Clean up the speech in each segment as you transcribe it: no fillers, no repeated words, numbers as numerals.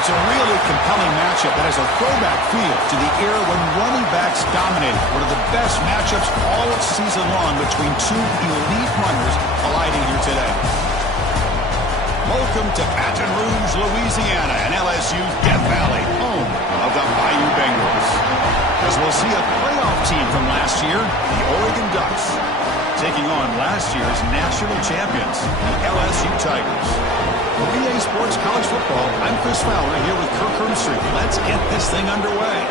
It's a really compelling matchup that has a throwback feel to the era when running backs dominated. One of the best matchups all season long between two elite runners colliding here today. Welcome to Baton Rouge, Louisiana, and LSU's Death Valley, home of the Bayou Bengals. As we'll see a playoff team from last year, the Oregon Ducks, taking on last year's national champions, the LSU Tigers. For EA Sports College Football, I'm Chris Fowler here with Kirk Hermstreet. Let's get this thing underway.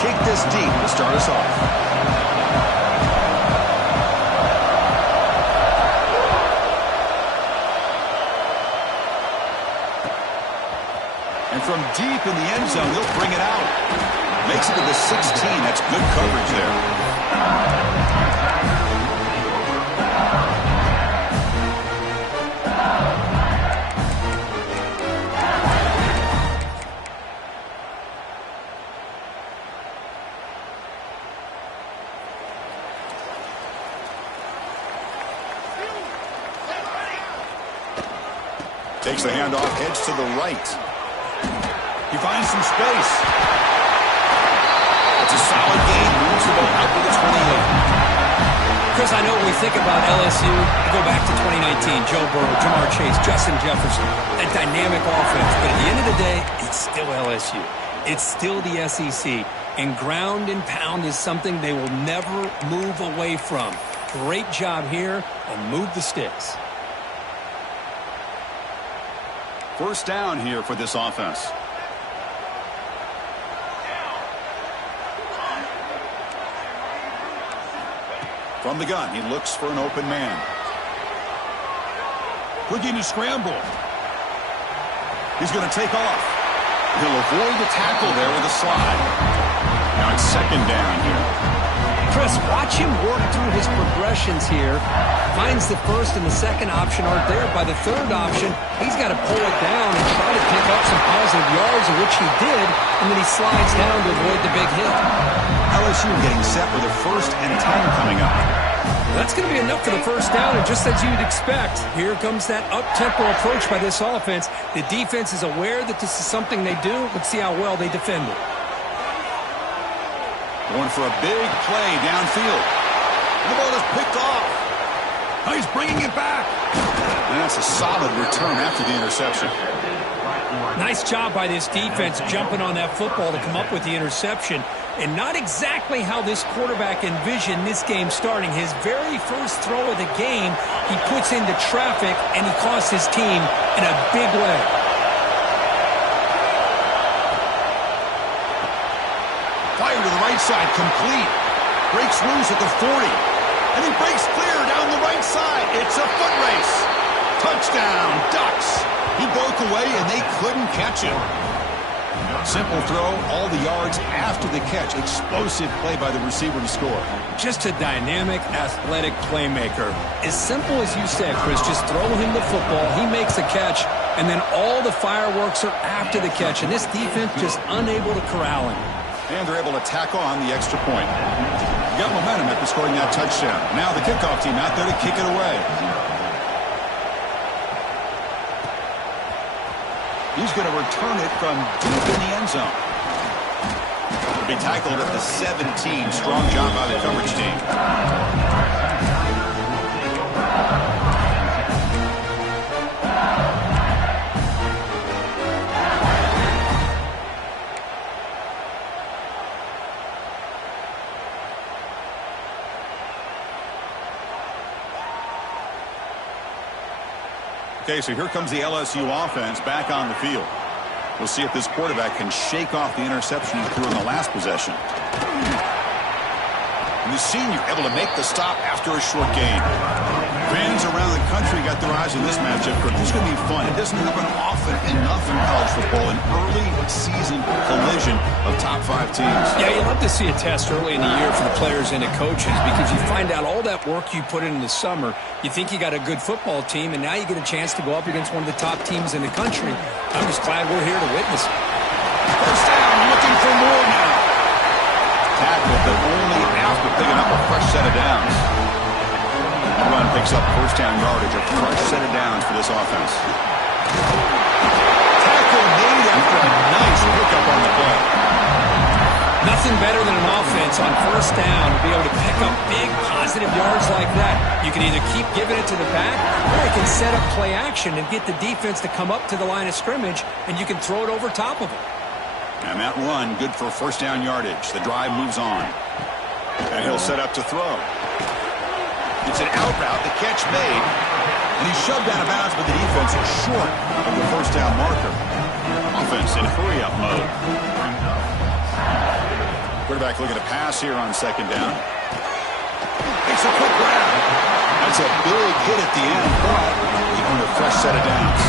Kick this deep to start us off. And from deep in the end zone, they'll bring it out. Makes it to the 16. That's good coverage there. Takes the handoff, heads to the right. He finds some space. It's a solid gain, moves the ball out to the 28. Chris, I know when we think about LSU, go back to 2019, Joe Burrow, Jamar Chase, Justin Jefferson, that dynamic offense. But at the end of the day, it's still LSU. It's still the SEC. And ground and pound is something they will never move away from. Great job here and move the sticks. First down here for this offense. From the gun, he looks for an open man. Looking to scramble. He's going to take off. He'll avoid the tackle there with a slide. Now it's second down here. Chris, watch him work through his progressions here. Finds the first and the second option aren't there. By the third option, he's got to pull it down and try to pick up some positive yards, of which he did, and then he slides down to avoid the big hit. LSU getting set with a 1st and 10 coming up. That's going to be enough for the first down, and just as you'd expect, here comes that up-tempo approach by this offense. The defense is aware that this is something they do. Let's see how well they defend it. Going for a big play downfield. The ball is picked off. Oh, he's bringing it back. And that's a solid return after the interception. Nice job by this defense jumping on that football to come up with the interception. And not exactly how this quarterback envisioned this game starting. His very first throw of the game, he puts into traffic, and he costs his team in a big way. Fire to the right side, complete. Breaks loose at the 40. And he breaks clear down the right side. It's a foot race. Touchdown, Ducks. He broke away, and they couldn't catch him. Simple throw, all the yards after the catch. Explosive play by the receiver to score. Just a dynamic, athletic playmaker. As simple as you said, Chris, just throw him the football. He makes a catch, and then all the fireworks are after the catch. And this defense just unable to corral him. And they're able to tack on the extra point. Got momentum after scoring that touchdown. Now the kickoff team out there to kick it away. He's going to return it from deep in the end zone. He'll be tackled at the 17. Strong job by the coverage team. Okay, so here comes the LSU offense back on the field. We'll see if this quarterback can shake off the interception he threw in the last possession. And the senior able to make the stop after a short gain. Fans around the country got their eyes on this matchup. This is going to be fun. It doesn't happen often enough in college football, an early season collision of top 5 teams. Yeah, you love to see a test early in the year for the players and the coaches because you find out all that work you put in the summer. You think you got a good football team, and now you get a chance to go up against one of the top teams in the country. I'm just glad we're here to witness it. First down, looking for more now. Tackle, but only after picking up a fresh set of downs. That run picks up first down yardage, a fresh set of downs for this offense. Tackle made after a nice pickup on the play. Nothing better than an offense on first down to be able to pick up big positive yards like that. You can either keep giving it to the back, or you can set up play action and get the defense to come up to the line of scrimmage, and you can throw it over top of them. And that run, good for first down yardage. The drive moves on. And he'll set up to throw. It's an out route, the catch made. And he's shoved out of bounds, but the defense is short of the first down marker. Offense in hurry-up mode. Quarterback looking to pass here on second down. Makes a quick grab. That's a big hit at the end, but he earned a fresh set of downs.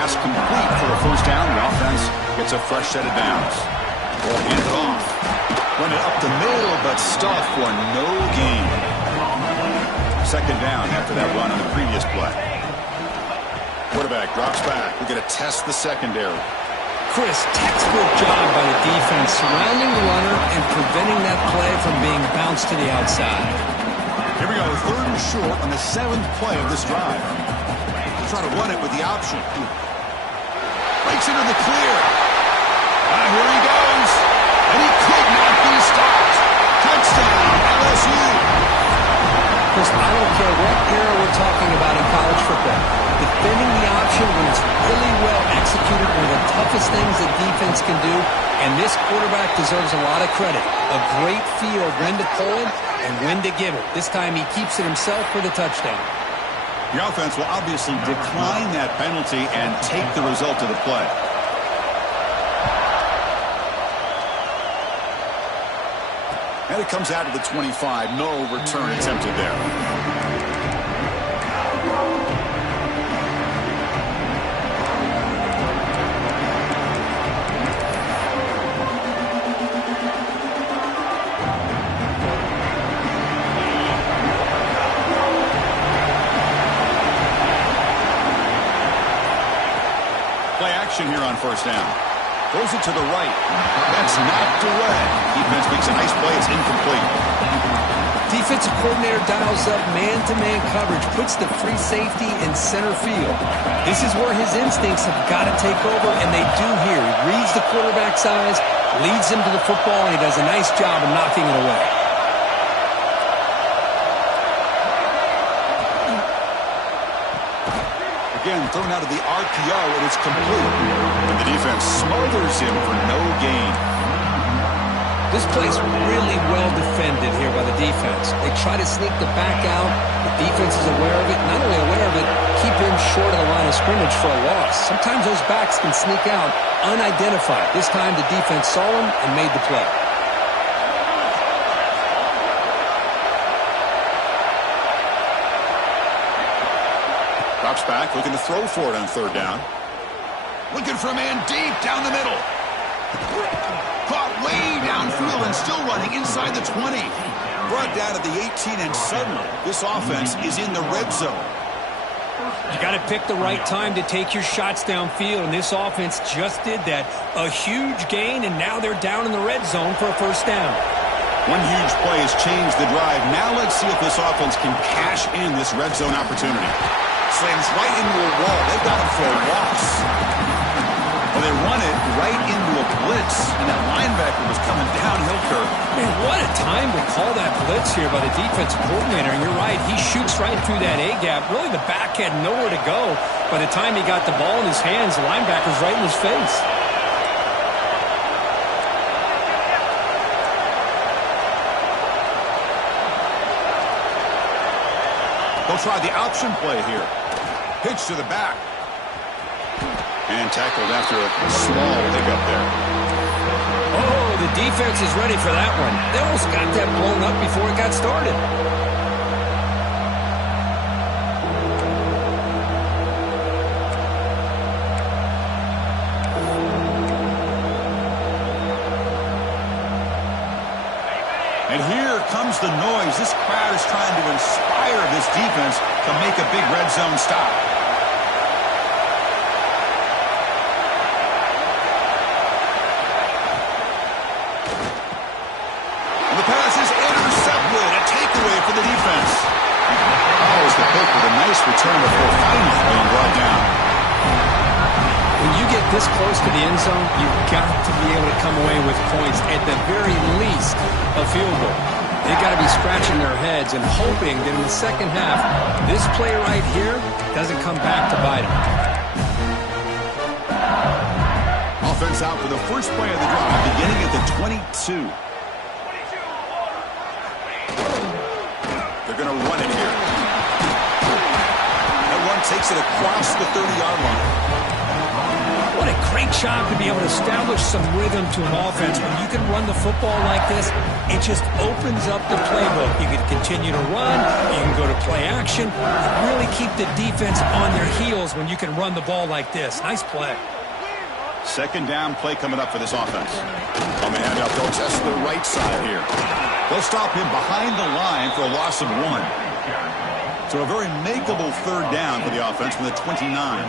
Pass complete for a first down. The offense gets a fresh set of downs. Hand it off. Run it up the middle, but stuffed for no gain. Second down after that run on the previous play. Quarterback drops back. We're going to test the secondary. Chris, textbook job by the defense surrounding the runner and preventing that play from being bounced to the outside. Here we go, third and short on the 7th play of this drive. Try to run it with the option. Breaks into the clear. Here he goes. And he could not be stopped. Touchdown, LSU. Chris, I don't care what era we're talking about in college football. Defending the option when it's really well executed, one of the toughest things that defense can do, and this quarterback deserves a lot of credit. A great feel of when to pull it and when to give it. This time he keeps it himself for the touchdown. The offense will obviously decline that penalty and take the result of the play. And it comes out of the 25. No return attempted there. Play action here on first down. Throws it to the right. That's knocked away. Defense makes a nice play. It's incomplete. Defensive coordinator dials up man-to-man coverage, puts the free safety in center field. This is where his instincts have got to take over, and they do here. He reads the quarterback's eyes, leads him to the football, and he does a nice job of knocking it away. Again, thrown out of the RPO, and it's complete. And the defense smothers him for no gain. This play's really well defended here by the defense. They try to sneak the back out. The defense is aware of it. Not only aware of it, keep him short of the line of scrimmage for a loss. Sometimes those backs can sneak out unidentified. This time the defense saw him and made the play. Drops back, looking to throw for it on third down. Looking for a man deep down the middle. Caught way downfield and still running inside the 20. Brought down at the 18, and suddenly this offense is in the red zone. You got to pick the right time to take your shots downfield, and this offense just did that. A huge gain, and now they're down in the red zone for a first down. One huge play has changed the drive. Now let's see if this offense can cash in this red zone opportunity. Slams right into a wall. They've got him for a loss. Well, they run it right into a blitz, and that linebacker was coming downhill, Kirk. Man, what a time to call that blitz here by the defensive coordinator. And you're right, he shoots right through that A-gap. Really, the back had nowhere to go. By the time he got the ball in his hands, the linebacker's right in his face. They'll try the option play here. Pitch to the back. And tackled after a small hiccup there. Oh, the defense is ready for that one. They almost got that blown up before it got started. comes the noise. This crowd is trying to inspire this defense to make a big red zone stop. And the pass is intercepted. A takeaway for the defense. Follows the pick with a nice return before finally being brought down. When you get this close to the end zone, you've got to be able to come away with points, at the very least, a field goal. They've got to be scratching their heads and hoping that in the second half, this play right here doesn't come back to bite them. Offense out for the first play of the drive, beginning at the 22. They're going to run it here. That one takes it across the 30-yard line. What a great job to be able to establish some rhythm to an offense. When you can run the football like this, it just opens up the playbook. You can continue to run. You can go to play action. You really keep the defense on their heels when you can run the ball like this. Nice play. Second down play coming up for this offense. Coming hand up, they'll test the right side here. They'll stop him behind the line for a loss of 1. So a very makeable third down for the offense from the 29.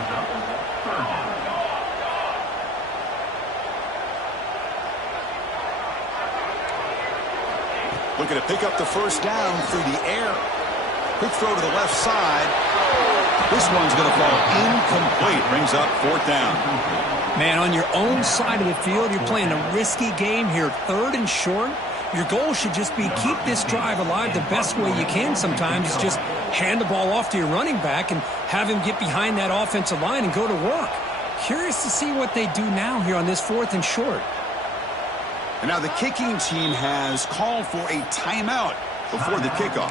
Looking to pick up the first down through the air. Quick throw to the left side. This one's going to fall incomplete. Brings up 4th down. Man, on your own side of the field, you're playing a risky game here. 3rd and short. Your goal should just be keep this drive alive the best way you can sometimes. Is just hand the ball off to your running back and have him get behind that offensive line and go to work. Curious to see what they do now here on this 4th and short. And now the kicking team has called for a timeout before the kickoff.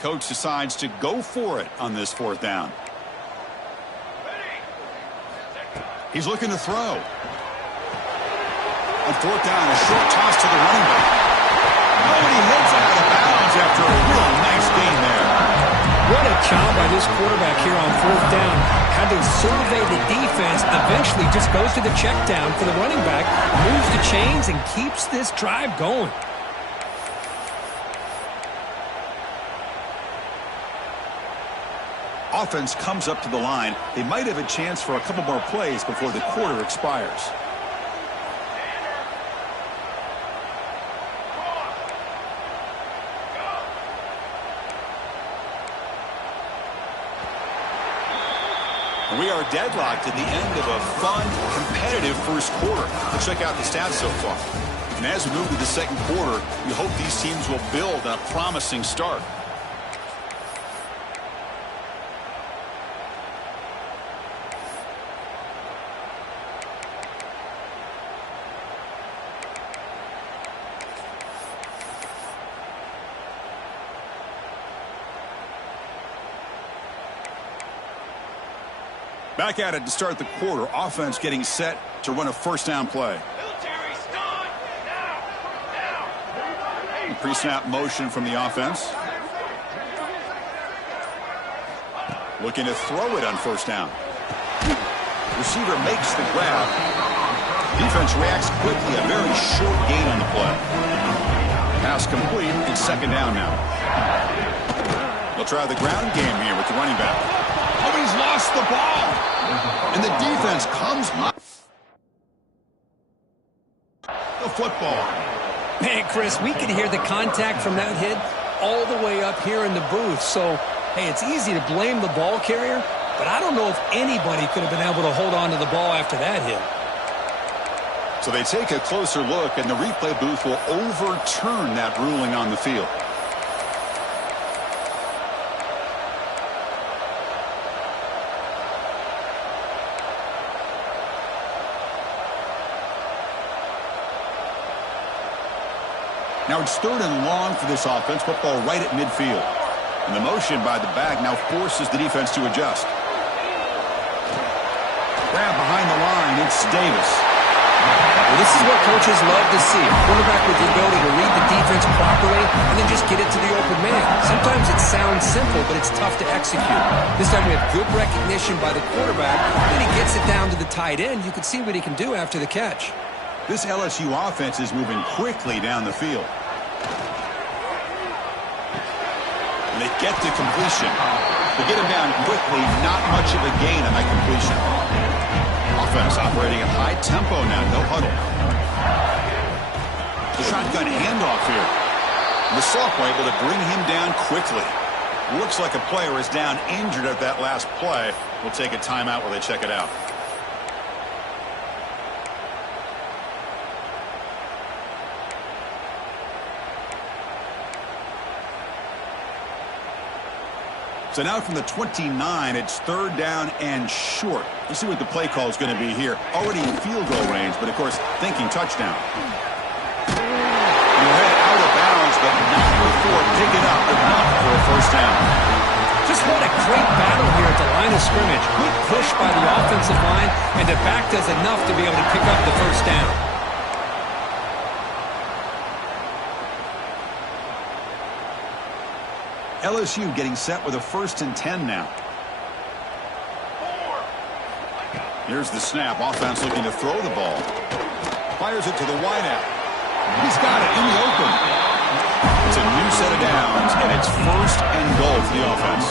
Coach decides to go for it on this 4th down. He's looking to throw. On 4th down, a short toss to the running back. Oh, and he heads out of bounds after a real nice gain there. What a job by this quarterback here on 4th down. Had to survey the defense, eventually just goes to the check down for the running back, moves the chains, and keeps this drive going. Offense comes up to the line. They might have a chance for a couple more plays before the quarter expires. We are deadlocked at the end of a fun, competitive first quarter. Let's check out the stats so far. And as we move to the second quarter, we hope these teams will build on a promising start. Back at it to start the quarter. Offense getting set to run a first down play. Pre-snap motion from the offense. Looking to throw it on first down. Receiver makes the grab. Defense reacts quickly. A very short gain on the play. Pass complete. It's 2nd down now. They'll try the ground game here with the running back. Oh, he's lost the ball. And the defense comes up. The football. Man, Chris, we can hear the contact from that hit all the way up here in the booth. So, hey, it's easy to blame the ball carrier, but I don't know if anybody could have been able to hold on to the ball after that hit. So they take a closer look, and the replay booth will overturn that ruling on the field. Now it's 3rd and long for this offense. Football right at midfield. And the motion by the back now forces the defense to adjust. Grab behind the line. It's Davis. Well, this is what coaches love to see. A quarterback with the ability to read the defense properly and then just get it to the open man. Sometimes it sounds simple, but it's tough to execute. This time we have good recognition by the quarterback. Then he gets it down to the tight end. You can see what he can do after the catch. This LSU offense is moving quickly down the field. And they get to completion. They get him down quickly, not much of a gain on that completion. Offense operating at high tempo now, no huddle. The shotgun handoff here. And the sophomore able to bring him down quickly. Looks like a player is down injured at that last play. We'll take a timeout while they check it out. So now from the 29, it's 3rd down and short. Let's see what the play call is going to be here. Already in field goal range, but of course, thinking touchdown. He'll head out of bounds, but not before picking up enough for a first down. Just what a great battle here at the line of scrimmage. Good push by the offensive line, and the back does enough to be able to pick up the first down. LSU getting set with a 1st and 10 now. Here's the snap. Offense looking to throw the ball. Fires it to the wideout. He's got it in the open. It's a new set of downs, and it's 1st and goal for the offense.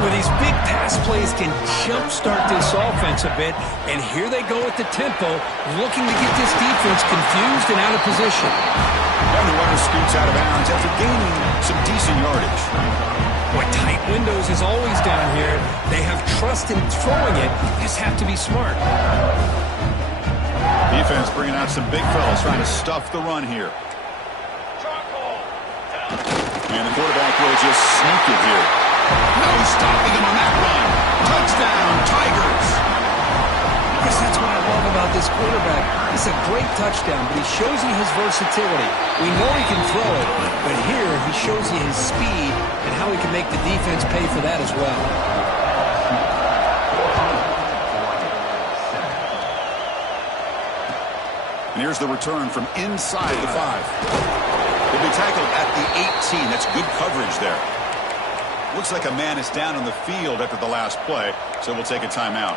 Well, these big pass plays can jumpstart this offense a bit, and here they go at the tempo, looking to get this defense confused and out of position. And the runner scoots out of bounds after gaining some decent yardage. Boy, tight windows is always down here. They have trust in throwing it. Just have to be smart. Defense bringing out some big fellas trying to stuff the run here. And the quarterback will just sneak it here. No stopping him on that run. Touchdown, Tigers. Yes, that's what I love about this quarterback. It's a great touchdown, but he shows you his versatility. We know he can throw it, but here he shows you his speed and how he can make the defense pay for that as well. And here's the return from inside the 5. He'll be tackled at the 18. That's good coverage there. Looks like a man is down on the field after the last play, so we'll take a timeout.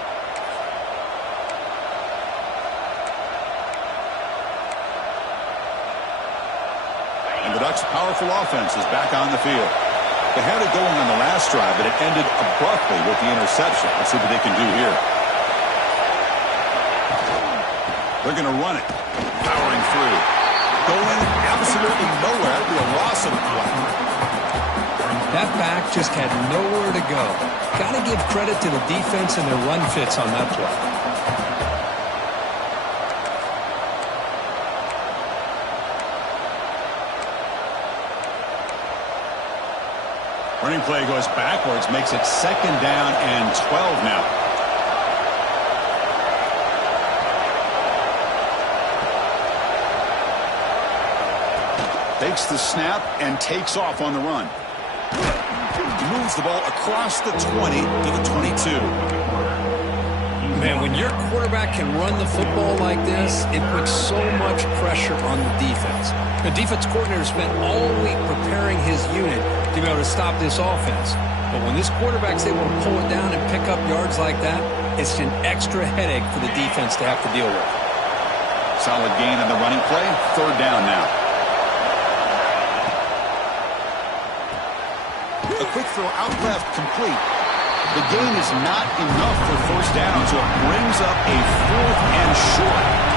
And the Ducks' powerful offense is back on the field. They had it going on the last drive, but it ended abruptly with the interception. Let's see what they can do here. They're going to run it. Powering through. Going absolutely nowhere. That'll be a loss of the play. That back just had nowhere to go. Got to give credit to the defense and their run fits on that play. Running play goes backwards, makes it 2nd down and 12 now. Takes the snap and takes off on the run. Moves the ball across the 20 to the 22. Man, when your quarterback can run the football like this, it puts so much pressure on the defense. The defense coordinator spent all week preparing his unit to be able to stop this offense. But when this quarterback's able to pull it down and pick up yards like that, it's an extra headache for the defense to have to deal with. Solid gain on the running play. 3rd down now. A quick throw out left, complete. The gain is not enough for 1st down, so it brings up a 4th and short.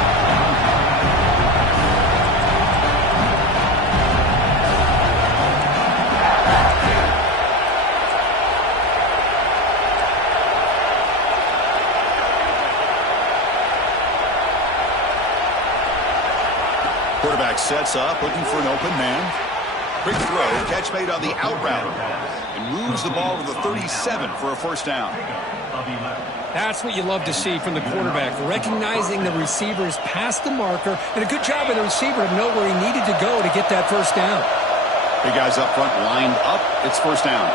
Quarterback sets up, looking for an open man. Quick throw, catch made on the out route. And moves the ball to the 37 for a first down. That's what you love to see from the quarterback, recognizing the receiver's past the marker, and a good job of the receiver to know where he needed to go to get that first down. Big guys up front lined up. It's first down.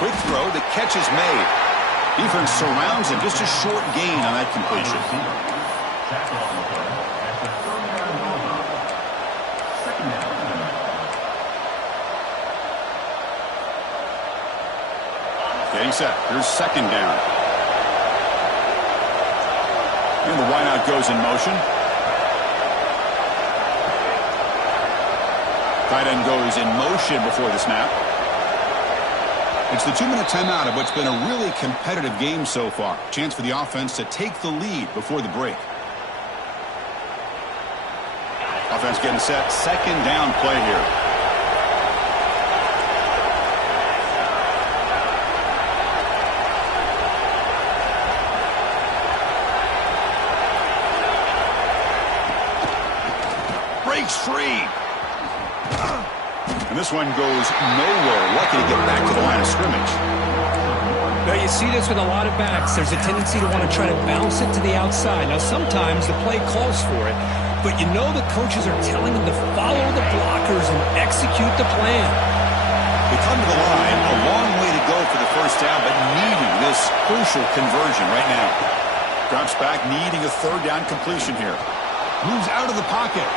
Quick throw, the catch is made. Defense surrounds him, just a short gain on that completion. Getting set. Here's second down. And the wideout goes in motion. Tight end goes in motion before the snap. It's the 2-minute timeout of what's been a really competitive game so far. Chance for the offense to take the lead before the break. Offense getting set. Second down play here. Breaks free. And this one goes nowhere. Lucky to get back to the line of scrimmage. Now, you see this with a lot of backs. There's a tendency to want to try to bounce it to the outside. Now, sometimes the play calls for it, but you know the coaches are telling them to follow the blockers and execute the plan. They come to the line, a long way to go for the first down, but needing this crucial conversion right now. Drops back, needing a third down completion here. Moves out of the pocket.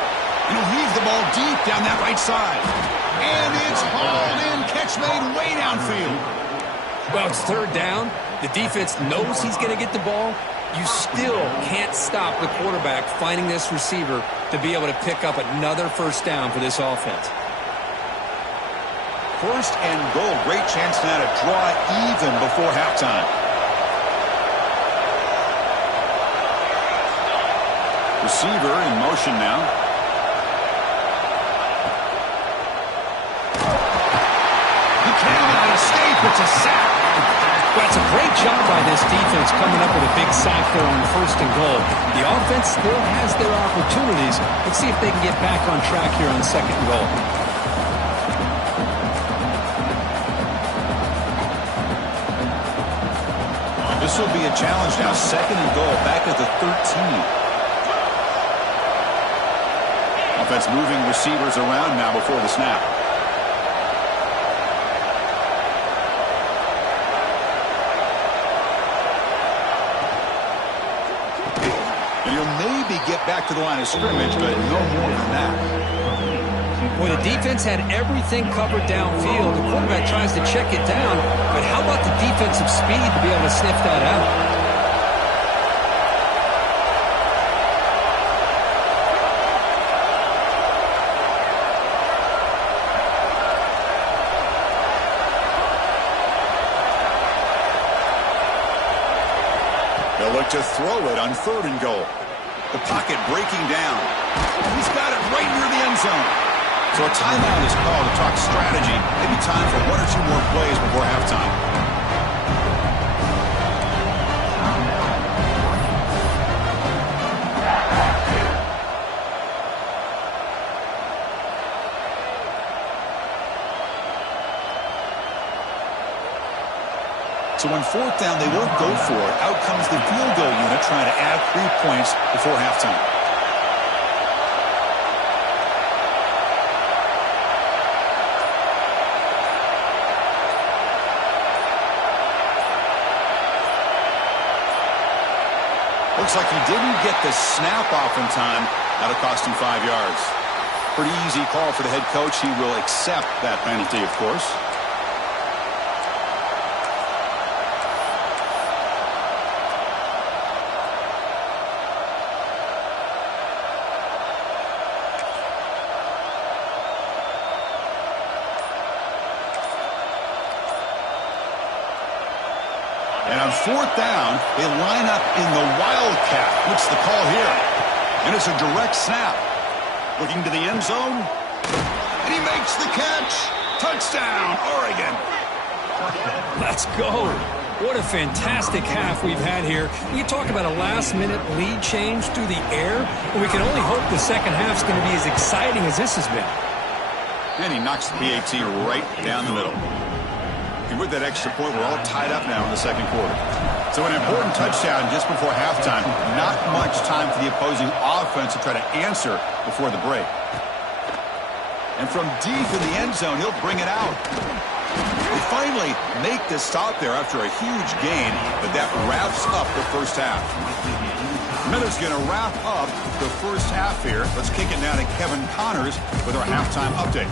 He'll heave the ball deep down that right side. And it's hauled in. Catch made way downfield. Well, it's third down. The defense knows he's going to get the ball. You still can't stop the quarterback finding this receiver to be able to pick up another first down for this offense. First and goal. Great chance now to draw even before halftime. Receiver in motion now. It's a sack. Well, it's a great job by this defense coming up with a big sack there on first and goal. The offense still has their opportunities. Let's see if they can get back on track here on second and goal. This will be a challenge now. Second and goal, back at the 13. Offense moving receivers around now before the snap. Get back to the line of scrimmage, but no more than that. Well, the defense had everything covered downfield. The quarterback tries to check it down, but how about the defensive speed to be able to sniff that out? They'll look to throw it on third and goal. The pocket breaking down. He's got it right near the end zone. So a timeout is called to talk strategy. Maybe time for one or two more plays before halftime. So on fourth down, they won't go for it. Out comes the field goal unit trying to add 3 points before halftime. Looks like he didn't get the snap off in time. That'll cost him 5 yards. Pretty easy call for the head coach. He will accept that penalty, of course. And on fourth down, they line up in the wildcat. What's the call here? And it's a direct snap. Looking to the end zone. And he makes the catch. Touchdown, Oregon. Let's go. What a fantastic half we've had here. You talk about a last-minute lead change through the air, and we can only hope the second half's going to be as exciting as this has been. And he knocks the PAT right down the middle. And with that extra point, we're all tied up now in the second quarter. So an important touchdown just before halftime. Not much time for the opposing offense to try to answer before the break. And from deep in the end zone, he'll bring it out. They finally make the stop there after a huge gain, but that wraps up the first half. Miller's going to wrap up the first half here. Let's kick it now to Kevin Connors with our halftime update.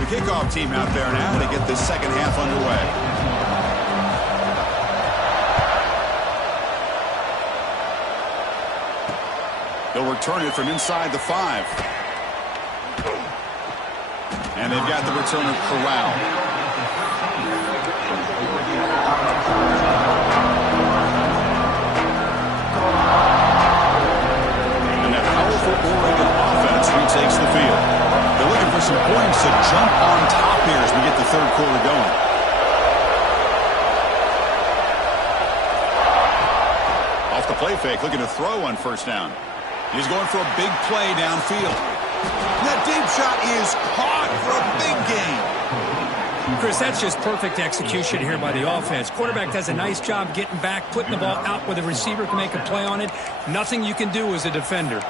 The kickoff team out there now to get the second half underway. They'll return it from inside the 5. And they've got the returner corralled. And that powerful Oregon offense retakes the field. They're looking for some points to jump on top here as we get the third quarter going. Off the play fake, looking to throw on first down. He's going for a big play downfield. That deep shot is caught for a big gain. Chris, that's just perfect execution here by the offense. Quarterback does a nice job getting back, putting the ball out where the receiver can make a play on it. Nothing you can do as a defender.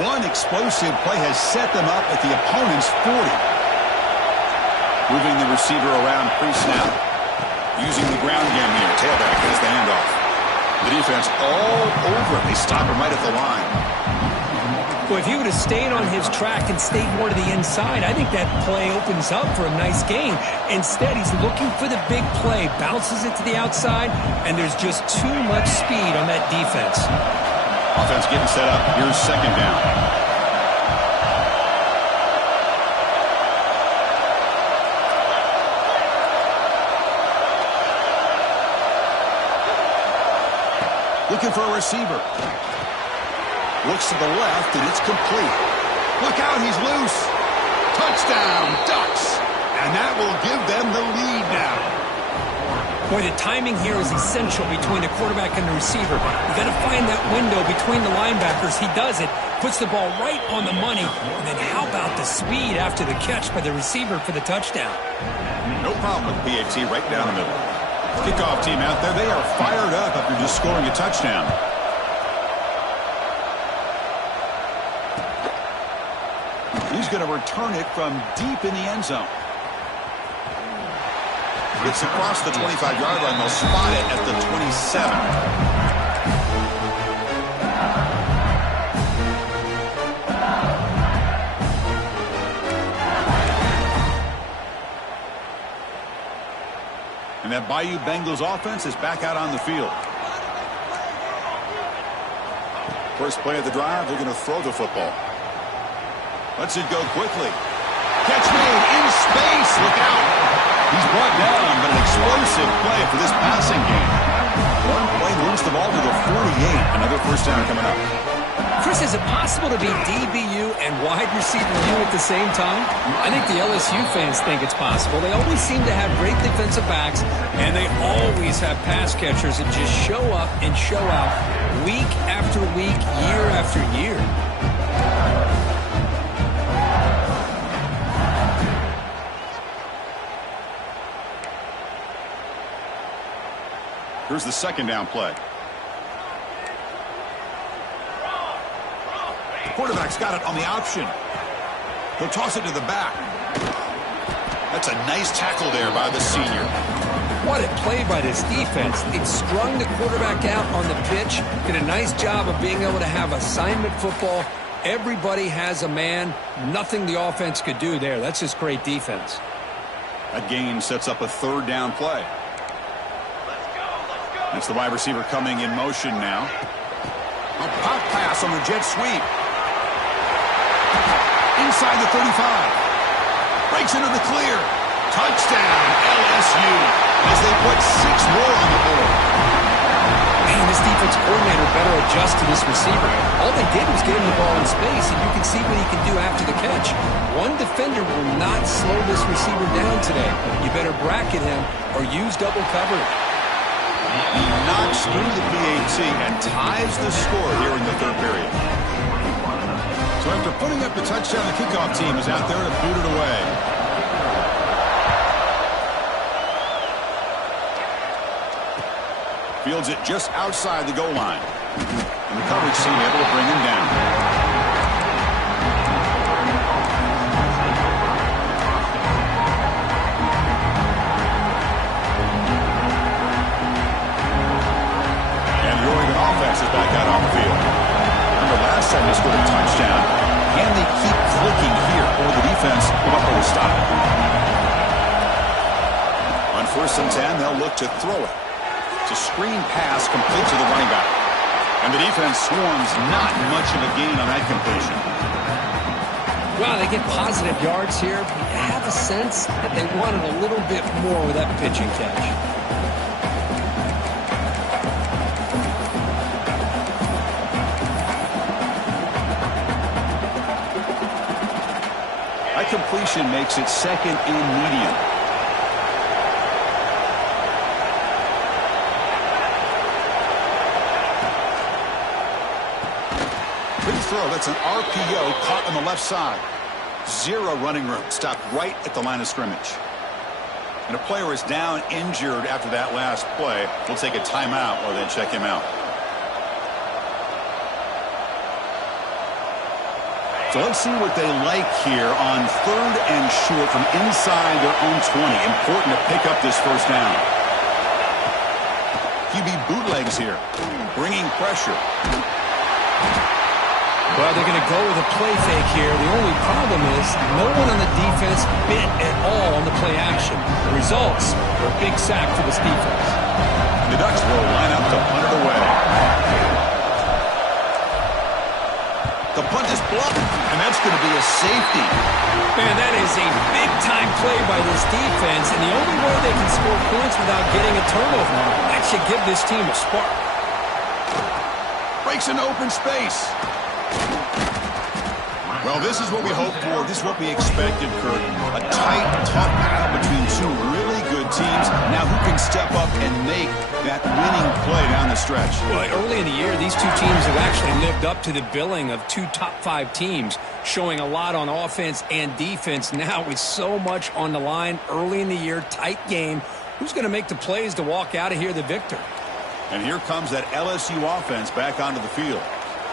One explosive play has set them up at the opponent's 40. Moving the receiver around pre-snap. Using the ground game here. Tailback has the handoff. The defense all over it. They stop him right at the line. Well, if he would have stayed on his track and stayed more to the inside, I think that play opens up for a nice gain. Instead, he's looking for the big play. Bounces it to the outside, and there's just too much speed on that defense. Offense getting set up. Here's second down. Looking for a receiver. Looks to the left, and it's complete. Look out, he's loose. Touchdown, Ducks. And that will give them the lead now. Boy, the timing here is essential between the quarterback and the receiver. You got to find that window between the linebackers. He does it, puts the ball right on the money. And then how about the speed after the catch by the receiver for the touchdown? No problem with PAT right down the middle. Kickoff team out there, they are fired up after just scoring a touchdown. He's going to return it from deep in the end zone. Gets across the 25-yard line. They'll spot it at the 27. And that Bayou Bengals offense is back out on the field. First play of the drive, they're going to throw the football. Lets it go quickly. Catch made in space. Look out. He's brought down, but an explosive play for this passing game. One play moves the ball to the 48. Another first down coming up. Chris, is it possible to be DBU and wide receiver U at the same time? I think the LSU fans think it's possible. They always seem to have great defensive backs, and they always have pass catchers that just show up and show out week after week, year after year. Here's the second down play. Quarterback's got it on the option. He'll toss it to the back. That's a nice tackle there by the senior. What a play by this defense. It strung the quarterback out on the pitch. Did a nice job of being able to have assignment football. Everybody has a man. Nothing the offense could do there. That's just great defense. That gain sets up a third down play. That's the wide receiver coming in motion now. A pop pass on the jet sweep. Inside the 35. Breaks into the clear. Touchdown, LSU, as they put 6 more on the board. Man, this defense coordinator better adjust to this receiver. All they did was get him the ball in space, and you can see what he can do after the catch. One defender will not slow this receiver down today. You better bracket him or use double coverage. He knocks through the PAT and ties the score here in the third period. So after putting up the touchdown, the kickoff team is out there to boot it away. Fields it just outside the goal line. And the coverage team able to bring him down. And the Oregon offense is back out on the field. Remember last time they scored a touchdown. Can they keep clicking here, or the defense come up with a stop? On 1st and 10, they'll look to throw it. It's a screen pass complete to the running back. And the defense swarms, not much of a gain on that completion. Well, they get positive yards here, but you have a sense that they wanted a little bit more with that pitching catch. That completion makes it 2nd and medium. Throw. That's an RPO caught on the left side. 0 running room. Stopped right at the line of scrimmage. And a player is down injured after that last play. We'll take a timeout or then check him out. So let's see what they like here on 3rd and short from inside their own 20. Important to pick up this first down. QB bootlegs here. Bringing pressure. Well, they're going to go with a play fake here. The only problem is no one on the defense bit at all on the play action. The results are a big sack for this defense. The Ducks will line up to punt it away. The punt is blocked, and that's going to be a safety. Man, that is a big-time play by this defense, and the only way they can score points without getting a turnover, that should give this team a spark. Breaks into open space. Well, this is what we hoped for. This is what we expected, Kurt. A tight, tough battle between 2 really good teams. Now who can step up and make that winning play down the stretch? Well, early in the year, these 2 teams have actually lived up to the billing of 2 top-5 teams, showing a lot on offense and defense. Now with so much on the line early in the year, tight game. Who's going to make the plays to walk out of here the victor? And here comes that LSU offense back onto the field.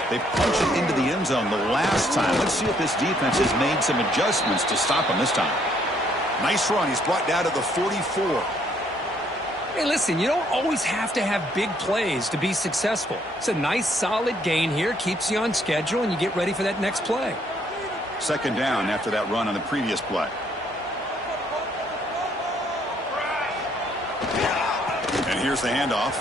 They punched it into the end zone the last time. Let's see if this defense has made some adjustments to stop him this time. Nice run. He's brought down to the 44. Hey, listen, you don't always have to have big plays to be successful. It's a nice, solid gain here. Keeps you on schedule, and you get ready for that next play. 2nd down after that run on the previous play. And here's the handoff.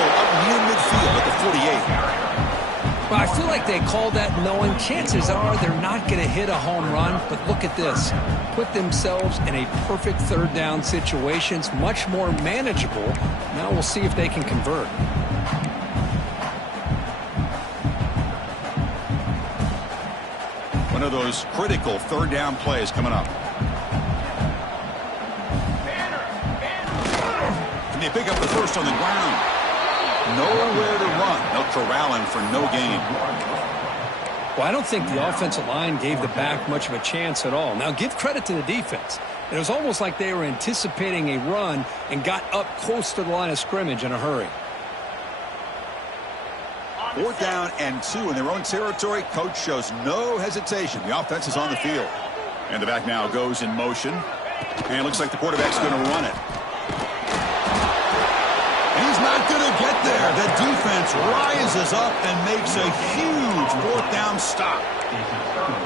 Up near midfield at the 48. Well, I feel like they called that knowing chances are they're not going to hit a home run, but look at this. Put themselves in a perfect 3rd down situation. It's much more manageable. Now we'll see if they can convert. One of those critical 3rd down plays coming up. And they pick up the first on the ground. Nowhere to run. They'll corral him for no gain. Well, I don't think the offensive line gave the back much of a chance at all. Now, give credit to the defense. It was almost like they were anticipating a run and got up close to the line of scrimmage in a hurry. 4th down and 2 in their own territory. Coach shows no hesitation. The offense is on the field. And the back now goes in motion. And it looks like the quarterback's going to run it. He's not going to get there. The defense rises up and makes a huge 4th down stop.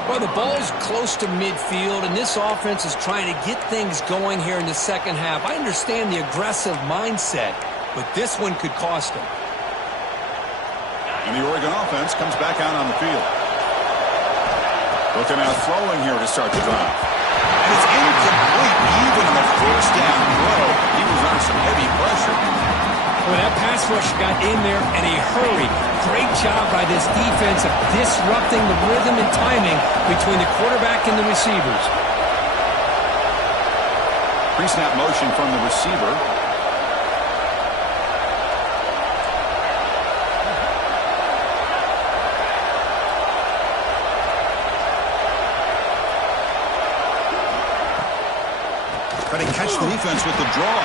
Well, the ball's close to midfield, and this offense is trying to get things going here in the 2nd half. I understand the aggressive mindset, but this one could cost them. And the Oregon offense comes back out on the field. Looking out throwing here to start the drive. And it's incomplete even on the first down throw. He was under some heavy pressure. Well, that pass rush got in there in a hurry. Great job by this defense of disrupting the rhythm and timing between the quarterback and the receivers. Pre-snap motion from the receiver. Trying to catch the defense with the draw.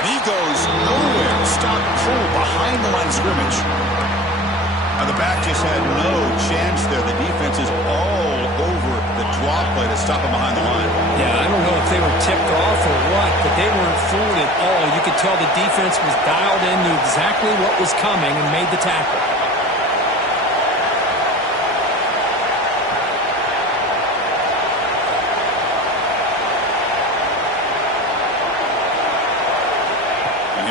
And he goes nowhere. Stop cold behind the line of scrimmage. Now the back just had no chance there. The defense is all over the draw play to stop him behind the line. Yeah, I don't know if they were tipped off or what, but they weren't fooled at all. You could tell the defense was dialed in, knew exactly what was coming, and made the tackle.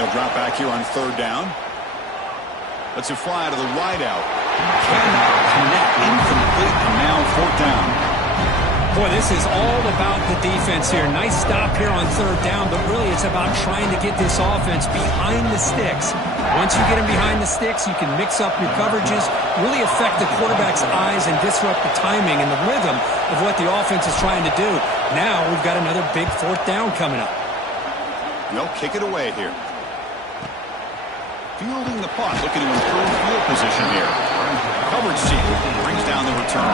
Drop back here on third down. Let's it fly to the wide out. Cannot connect. Incomplete. And now fourth down. Boy, this is all about the defense here. Nice stop here on third down, but really it's about trying to get this offense behind the sticks. Once you get them behind the sticks, you can mix up your coverages, really affect the quarterback's eyes and disrupt the timing and the rhythm of what the offense is trying to do. Now we've got another big fourth down coming up. They'll kick it away here. Fielding the punt, looking to improve field position here. Coverage team brings down the return.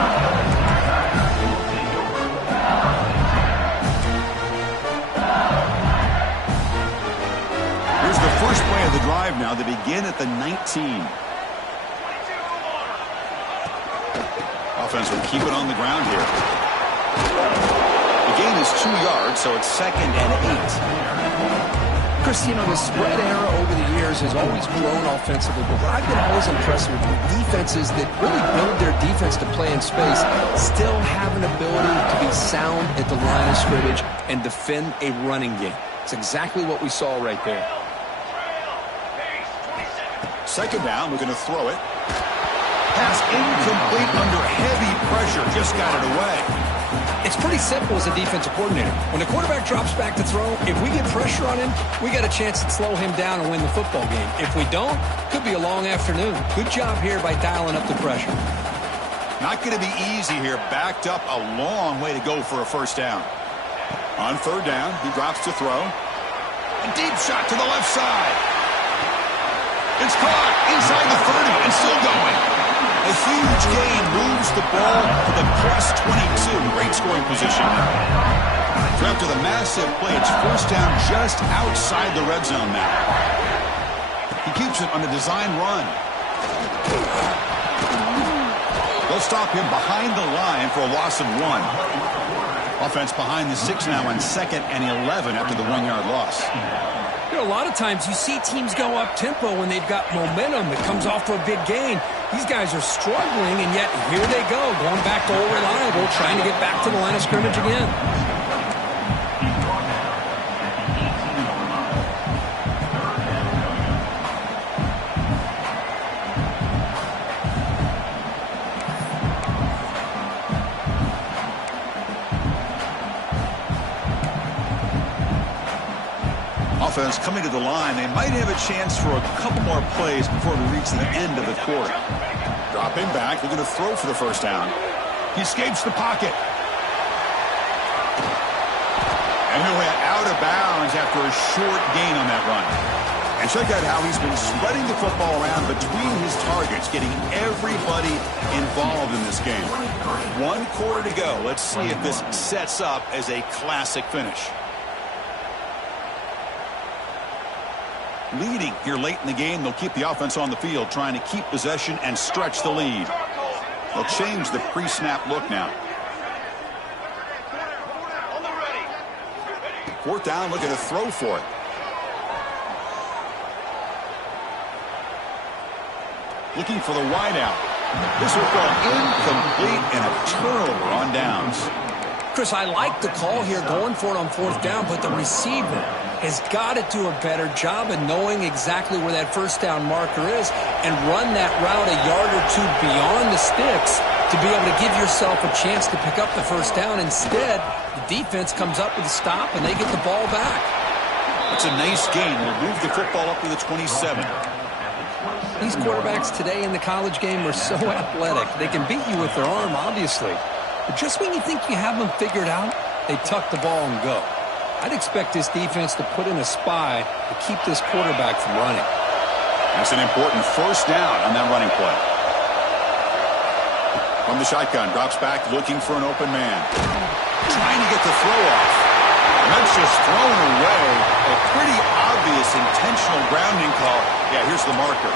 Here's the first play of the drive now. They begin at the 19. Offense will keep it on the ground here. The gain is 2 yards, so it's 2nd and 8. Chris, you know, the spread era over the years has always grown offensively, but what I've been always impressed with defenses that really build their defense to play in space still have an ability to be sound at the line of scrimmage and defend a running game. It's exactly what we saw right there. Second down, we're going to throw it. Pass incomplete under heavy pressure, just got it away. It's pretty simple as a defensive coordinator. When the quarterback drops back to throw, if we get pressure on him, we got a chance to slow him down and win the football game. If we don't, could be a long afternoon. Good job here by dialing up the pressure. Not going to be easy here. Backed up a long way to go for a first down. On third down, he drops to throw. A deep shot to the left side. It's caught inside the 30 and still going. A huge gain moves the ball to the +22. Great scoring position now. After the massive play, it's first down just outside the red zone now. He keeps it on a design run. They'll stop him behind the line for a loss of 1. Offense behind the 6 now on 2nd and 11 after the 1-yard loss. You know, a lot of times you see teams go up-tempo when they've got momentum that comes off for a big gain. These guys are struggling, and yet here they go, going back to old reliable, trying to get back to the line of scrimmage again. Offense coming to the line. They might have a chance for a couple more plays before we reach the end of the quarter. Dropping back. They're going to throw for the first down. He escapes the pocket. And he went out of bounds after a short gain on that run. And check out how he's been spreading the football around between his targets, getting everybody involved in this game. 1 quarter to go. Let's see if this sets up as a classic finish. Leading here late in the game, they'll keep the offense on the field, trying to keep possession and stretch the lead. They'll change the pre-snap look now. 4th down, looking to throw for it. Looking for the wideout. This will go incomplete and a turnover on downs. Chris, I like the call here going for it on 4th down, but the receiver has got to do a better job of knowing exactly where that first down marker is and run that route a yard or 2 beyond the sticks to be able to give yourself a chance to pick up the first down. Instead, the defense comes up with a stop, and they get the ball back. It's a nice gain. We'll move the football up to the 27. These quarterbacks today in the college game are so athletic. They can beat you with their arm, obviously. But just when you think you have them figured out, they tuck the ball and go. I'd expect this defense to put in a spy to keep this quarterback from running. That's an important first down on that running play. From the shotgun, drops back looking for an open man. Trying to get the throw off. And that's just thrown away. A pretty obvious intentional grounding call. Yeah, here's the marker.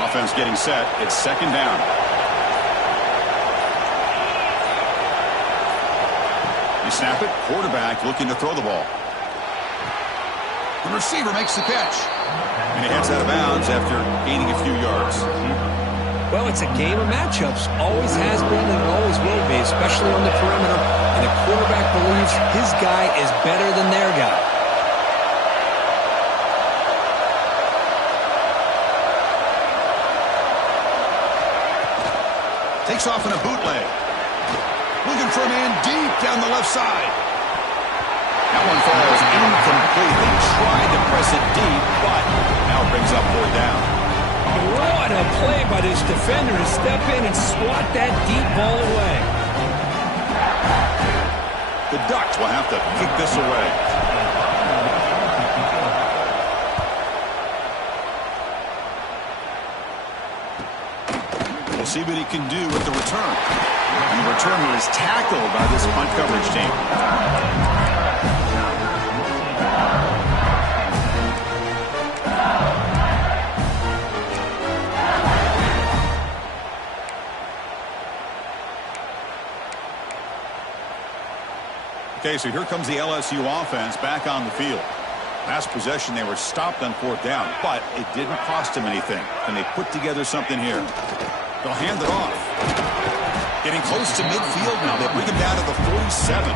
Offense getting set. It's second down. They snap it. Quarterback looking to throw the ball. The receiver makes the catch. And he heads out of bounds after gaining a few yards. Well, it's a game of matchups. Always has been and it always will be, especially on the perimeter. And the quarterback believes his guy is better than their guy. Takes off in a bootleg. Looking for a man deep down the left side. That one falls incomplete. They tried to press it deep, but now it brings up fourth down. What a play by this defender to step in and swat that deep ball away. The Ducks will have to kick this away. We'll see what he can do with the return. And the returner is tackled by this punt coverage team. Okay, so here comes the LSU offense back on the field. Last possession, they were stopped on fourth down, but it didn't cost them anything. And they put together something here. They'll hand it off. Getting close to midfield now. They bring him down to the 47.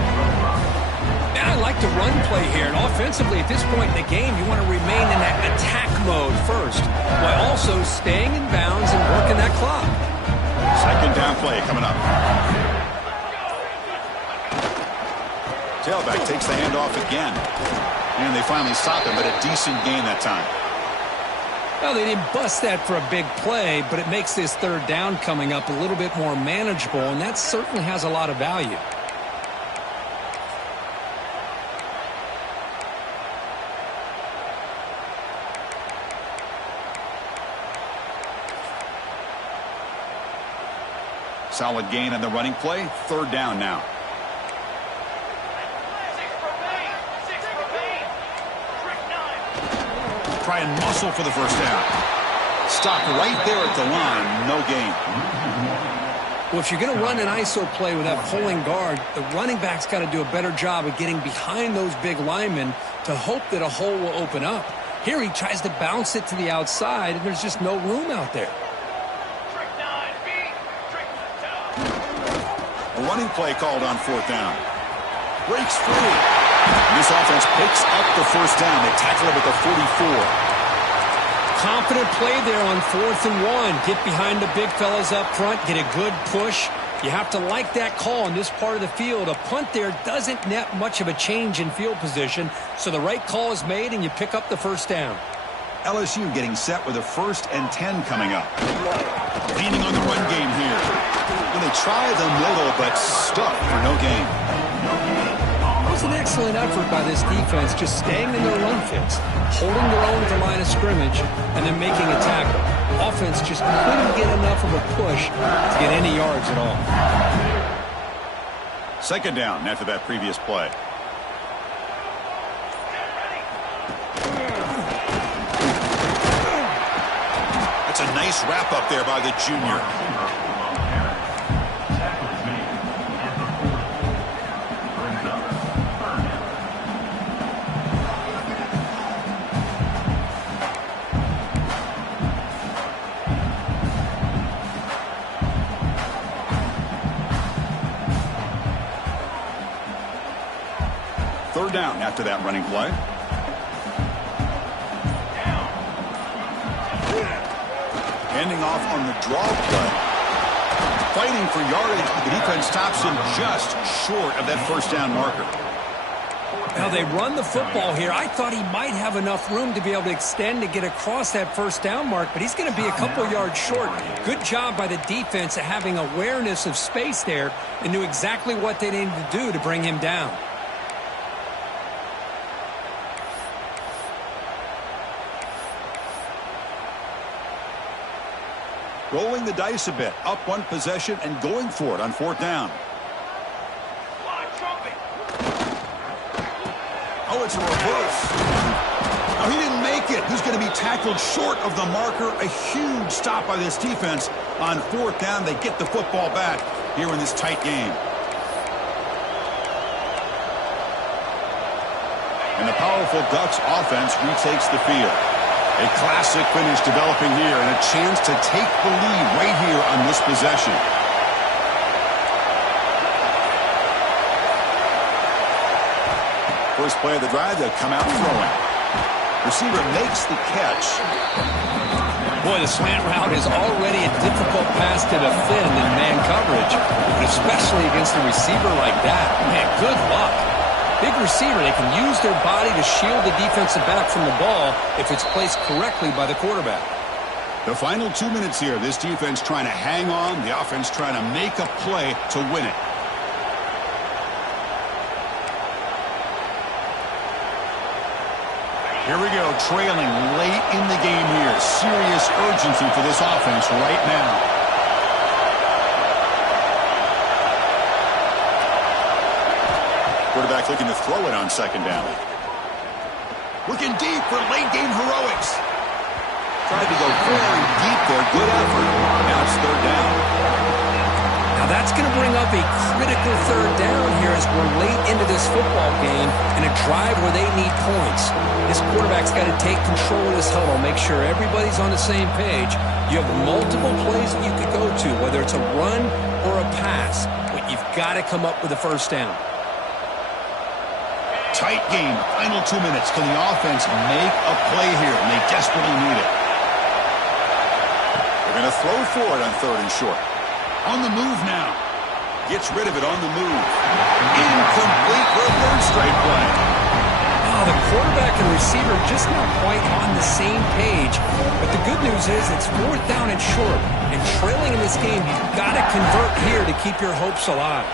And I like the run play here. And offensively, at this point in the game, you want to remain in that attack mode first, while also staying in bounds and working that clock. Second down play coming up. Tailback takes the handoff again. And they finally stop him, but a decent gain that time. Well, they didn't bust that for a big play, but it makes this third down coming up a little bit more manageable, and that certainly has a lot of value. Solid gain on the running play. Third down now. Try and muscle for the first down. Stop right there at the line. No gain. Well, if you're going to run an ISO play with that pulling guard, the running back's got to do a better job of getting behind those big linemen to hope that a hole will open up. Here he tries to bounce it to the outside, and there's just no room out there. A running play called on fourth down. Breaks free. This offense picks up the first down. They tackle him at the 44. Confident play there on 4th and 1. Get behind the big fellas up front. Get a good push. You have to like that call in this part of the field. A punt there doesn't net much of a change in field position, so the right call is made and you pick up the first down. LSU getting set with a 1st and 10 coming up. Leaning on the run game here. Well, they try the middle, but stuck for no gain. It was an excellent effort by this defense, just staying in their run fits, holding their own at the line of scrimmage, and then making a tackle. Offense just couldn't get enough of a push to get any yards at all. Second down after that previous play. That's a nice wrap up there by the junior. down after that running play. Ending off on the draw play. Fighting for yardage, but the defense stops him just short of that first down marker. Now they run the football here. I thought he might have enough room to be able to extend to get across that first down mark, but he's going to be a couple yards short. Good job by the defense at having awareness of space there and knew exactly what they needed to do to bring him down. Rolling the dice a bit, up one possession and going for it on fourth down. Oh, it's a reverse. Oh, he didn't make it. He's going to be tackled short of the marker. A huge stop by this defense on fourth down. They get the football back here in this tight game. And the powerful Ducks offense retakes the field. A classic finish developing here and a chance to take the lead right here on this possession. First play of the drive, they'll come out throwing. Receiver makes the catch. Boy, the slant route is already a difficult pass to defend in man coverage, but especially against a receiver like that. Man, good luck. Big receiver, they can use their body to shield the defensive back from the ball if it's placed correctly by the quarterback. The final 2 minutes here, this defense trying to hang on, the offense trying to make a play to win it. Here we go, trailing late in the game here. Serious urgency for this offense right now. Quarterback looking to throw it on second down. Looking deep for late game heroics. Tried to go very deep there. Good effort. Now it's third down. Now that's going to bring up a critical third down here as we're late into this football game in a drive where they need points. This quarterback's got to take control of this huddle, make sure everybody's on the same page. You have multiple plays that you could go to, whether it's a run or a pass, but you've got to come up with a first down. Tight game, final 2 minutes. Can the offense make a play here? And they desperately need it. They're going to throw for it on third and short. On the move now. Gets rid of it on the move. Incomplete for a third straight play. Oh, the quarterback and receiver just not quite on the same page. But the good news is it's fourth down and short. And trailing in this game, you've got to convert here to keep your hopes alive.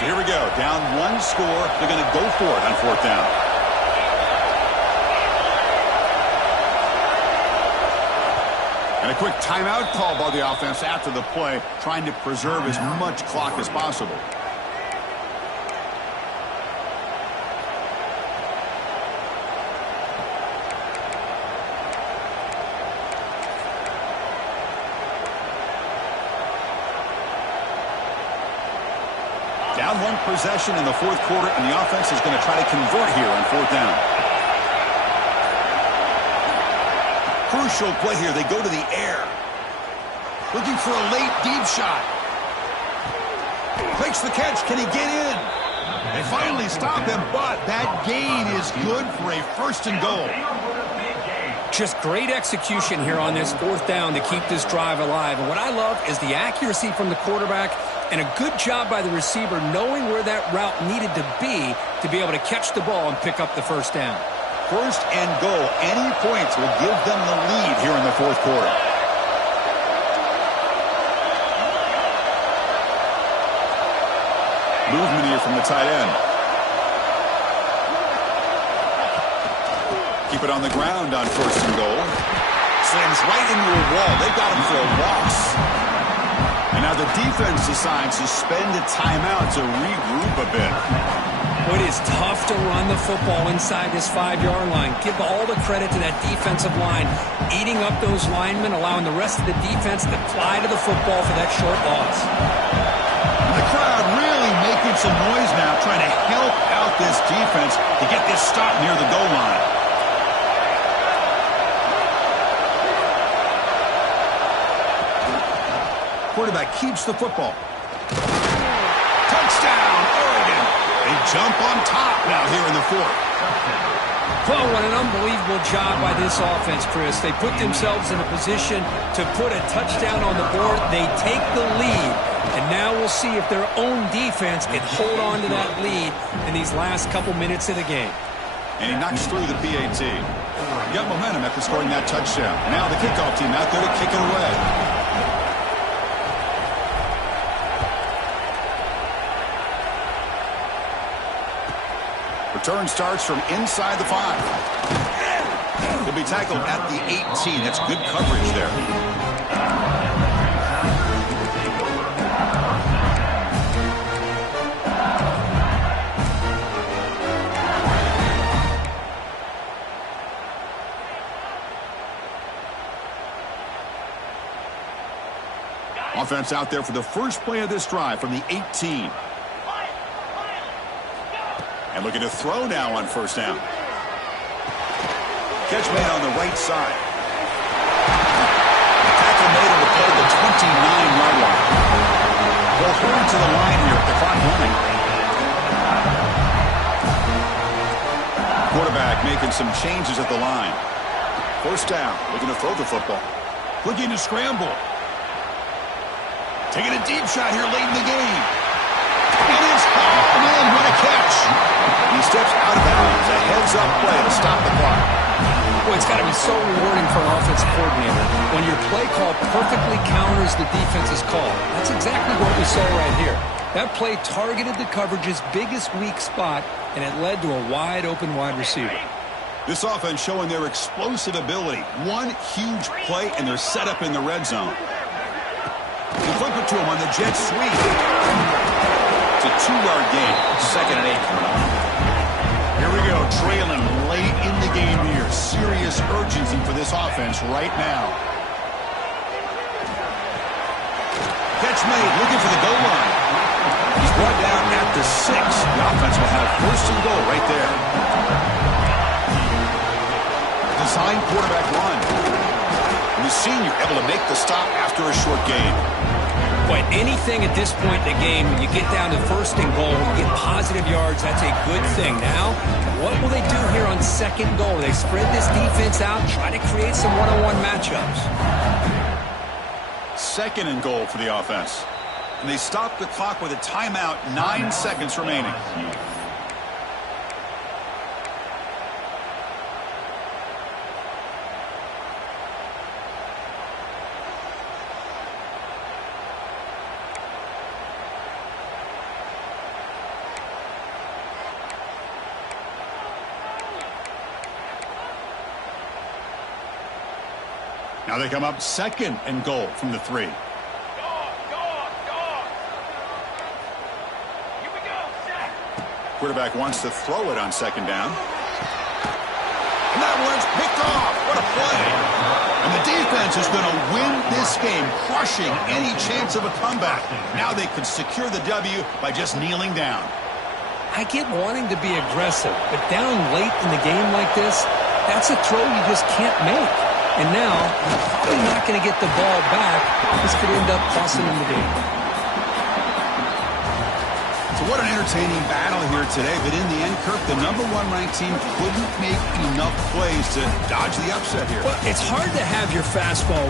So here we go. Down one score. They're going to go for it on fourth down. And a quick timeout call by the offense after the play, trying to preserve as much clock as possible. Down one possession in the fourth quarter, and the offense is going to try to convert here on fourth down. Crucial play here. They go to the air. Looking for a late deep shot. Makes the catch. Can he get in? They finally stop him, but that gain is good for a first and goal. Just great execution here on this fourth down to keep this drive alive. And what I love is the accuracy from the quarterback and a good job by the receiver knowing where that route needed to be able to catch the ball and pick up the first down. First and goal. Any points will give them the lead here in the fourth quarter. Movement here from the tight end. Keep it on the ground on first and goal. Slams right into a wall. They got him for a loss. And now the defense decides to spend a timeout to regroup a bit. It is tough to run the football inside this 5-yard line. Give all the credit to that defensive line, eating up those linemen, allowing the rest of the defense to fly to the football for that short loss. The crowd really making some noise now, trying to help out this defense to get this stop near the goal line. quarterback keeps the football. Touchdown, Oregon. They jump on top now here in the fourth. Well, what an unbelievable job by this offense, Chris. They put themselves in a position to put a touchdown on the board. They take the lead, and now we'll see if their own defense can hold on to that lead in these last couple minutes of the game. And he knocks through the PAT. He got momentum after scoring that touchdown. Now the kickoff team out there to kick it away. Return starts from inside the 5. He'll be tackled at the 18. That's good coverage there. Offense out there for the first play of this drive from the 18. And looking to throw now on first down. Catch made on the right side. Tackle made on the play at the 29-yard line. They'll hurry to the line here with the clock running. Quarterback making some changes at the line. First down, looking to throw the football. Looking to scramble. Taking a deep shot here late in the game. It is hauled in. What a catch. He steps out of bounds. A heads-up play to stop the clock. Boy, it's got to be so rewarding for an offensive coordinator when your play call perfectly counters the defense's call. That's exactly what we saw right here. That play targeted the coverage's biggest weak spot, and it led to a wide-open wide receiver. This offense showing their explosive ability. One huge play, and they're set up in the red zone. They flip it to him on the jet sweep. It's a 2-yard gain. 2nd and 8. Here we go, trailing late in the game here. Serious urgency for this offense right now. Catch made, looking for the goal line. He's brought down at the 6. The offense will have first and goal right there. Design quarterback run. And the senior able to make the stop after a short gain. Boy, anything at this point in the game, when you get down to first and goal, you get positive yards, that's a good thing. Now, what will they do here on 2nd goal? They spread this defense out, try to create some one-on-one matchups. 2nd and goal for the offense. And they stop the clock with a timeout, 9 seconds remaining. Now they come up 2nd and goal from the 3. Quarterback wants to throw it on 2nd down. And that one's picked off. What a play. And the defense is going to win this game, crushing any chance of a comeback. Now they can secure the W by just kneeling down. I get wanting to be aggressive, but down late in the game like this, that's a throw you just can't make. And now, you're probably not going to get the ball back. This could end up costing them the game. So what an entertaining battle here today. But in the end, Kirk, the #1 ranked team couldn't make enough plays to dodge the upset here. Well, it's hard to have your fastball